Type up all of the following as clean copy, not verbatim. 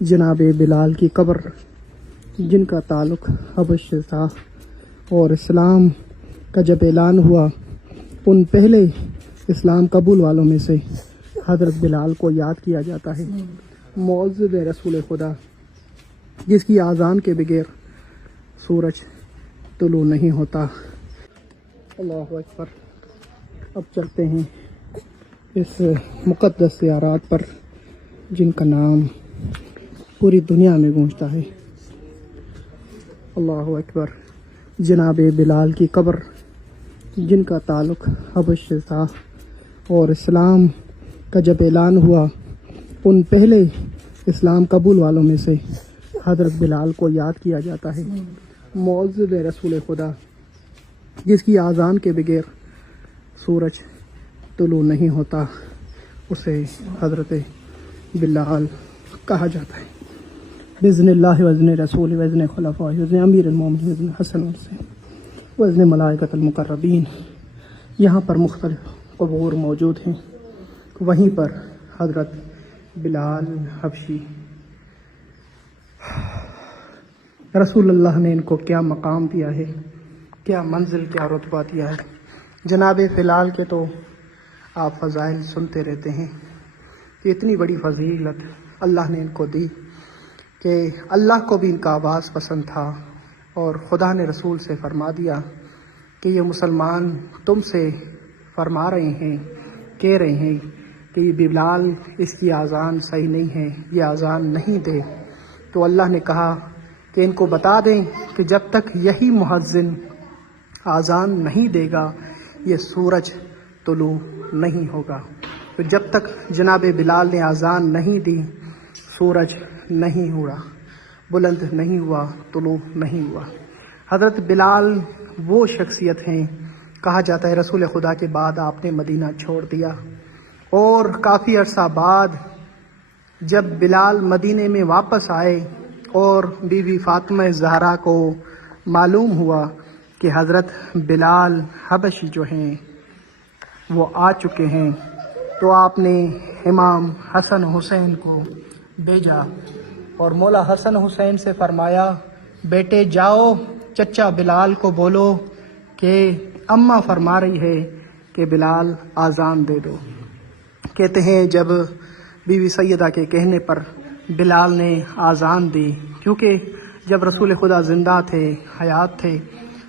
جناب بلال کی قبر جن کا تعلق حبش سے تھا، اور اسلام کا جب اعلان ہوا ان پہلے اسلام قبول والوں میں سے حضرت بلال کو یاد کیا جاتا ہے، معزز رسول خدا جس کی اذان کے بغیر سورج طلوع نہیں ہوتا۔ اللہ اکبر۔ اب چلتے ہیں اس مقدس زیارات پر جن کا نام پوری دنیا میں گونجتا ہے۔ اللہ اکبر۔ جناب بلال کی قبر جن کا تعلق حبش سے تھا، اور اسلام کا جب اعلان ہوا ان پہلے اسلام قبول والوں میں سے حضرت بلال کو یاد کیا جاتا ہے، معزز رسول خدا جس کی اذان کے بغیر سورج طلوع نہیں ہوتا، اسے حضرت بلال کہا جاتا ہے۔ بِإِذْنِ اللَّهِ وَإِذْنِ رسول وَإِذْنِ خلفائه وَإِذْنِ امیر المومنین وَإِذْنِ حسن وَإِذْنِ ملائکۃ المقربین۔ یہاں پر مختلف قبور موجود ہیں، وہیں پر حضرت بلال حبشی رسول اللہ نے ان کو کیا مقام دیا ہے، کیا منزل، کیا رتبہ دیا ہے۔ جناب بلال کے تو آپ فضائل سنتے رہتے ہیں کہ اتنی بڑی فضیلت اللہ نے ان کو دی کہ اللہ کو بھی ان کا آواز پسند تھا، اور خدا نے رسول سے فرما دیا کہ یہ مسلمان تم سے فرما رہے ہیں، کہہ رہے ہیں کہ یہ بلال اس کی اذان صحیح نہیں ہے، یہ اذان نہیں دے۔ تو اللہ نے کہا کہ ان کو بتا دیں کہ جب تک یہی مؤذن اذان نہیں دے گا یہ سورج طلوع نہیں ہوگا۔ تو جب تک جناب بلال نے اذان نہیں دی سورج نہیں ہوا، بلند نہیں ہوا، طلوع نہیں ہوا۔ حضرت بلال وہ شخصیت ہیں، کہا جاتا ہے رسول خدا کے بعد آپ نے مدینہ چھوڑ دیا، اور کافی عرصہ بعد جب بلال مدینے میں واپس آئے اور بی بی فاطمہ زہرا کو معلوم ہوا کہ حضرت بلال حبشی جو ہیں وہ آ چکے ہیں، تو آپ نے امام حسن حسین کو بھیجا اور مولا حسن حسین سے فرمایا بیٹے جاؤ چچا بلال کو بولو کہ اماں فرما رہی ہے کہ بلال اذان دے دو۔ کہتے ہیں جب بی بی سیدہ کے کہنے پر بلال نے اذان دی، کیونکہ جب رسول خدا زندہ تھے، حیات تھے،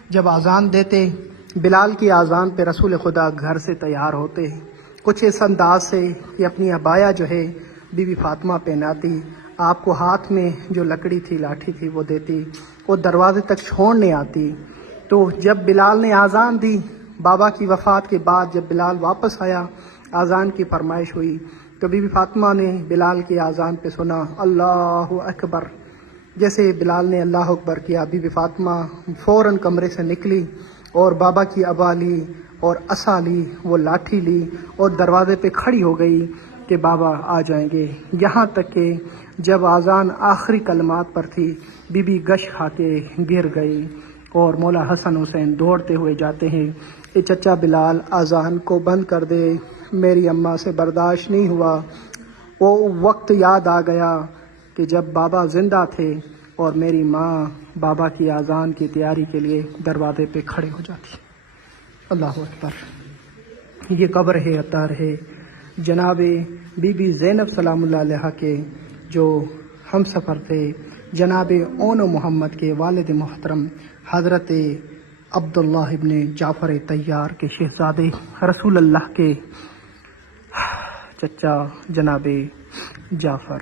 جب اذان دیتے بلال کی اذان پہ رسول خدا گھر سے تیار ہوتے، کچھ اس انداز سے کہ اپنی عبایا جو ہے بی بی فاطمہ پہناتی، آپ کو ہاتھ میں جو لکڑی تھی، لاٹھی تھی وہ دیتی، وہ دروازے تک چھوڑنے آتی۔ تو جب بلال نے اذان دی، بابا کی وفات کے بعد جب بلال واپس آیا، اذان کی فرمائش ہوئی، تو بی بی فاطمہ نے بلال کی اذان پہ سنا اللہ اکبر۔ جیسے بلال نے اللہ اکبر کیا، بی بی فاطمہ فوراً کمرے سے نکلی اور بابا کی عبا لی اور عصا لی، وہ لاٹھی لی اور دروازے پہ کھڑی ہو گئی کہ بابا آ جائیں گے۔ یہاں تک کہ جب اذان آخری کلمات پر تھی، بی بی گش کھا کے گر گئی، اور مولا حسن حسین دوڑتے ہوئے جاتے ہیں کہ چچا بلال اذان کو بند کر دے، میری اماں سے برداشت نہیں ہوا۔ وہ وقت یاد آ گیا کہ جب بابا زندہ تھے اور میری ماں بابا کی اذان کی تیاری کے لیے دروازے پہ کھڑے ہو جاتی۔ اللہ اکبر۔ یہ قبر ہے، اطہار ہے جناب بی بی زینب سلام اللہ علیہ کے جو ہم سفر تھے، جناب اون محمد کے والد محترم حضرت عبداللہ ابن جعفر طیار کے شہزادے، رسول اللہ کے چچا جناب جعفر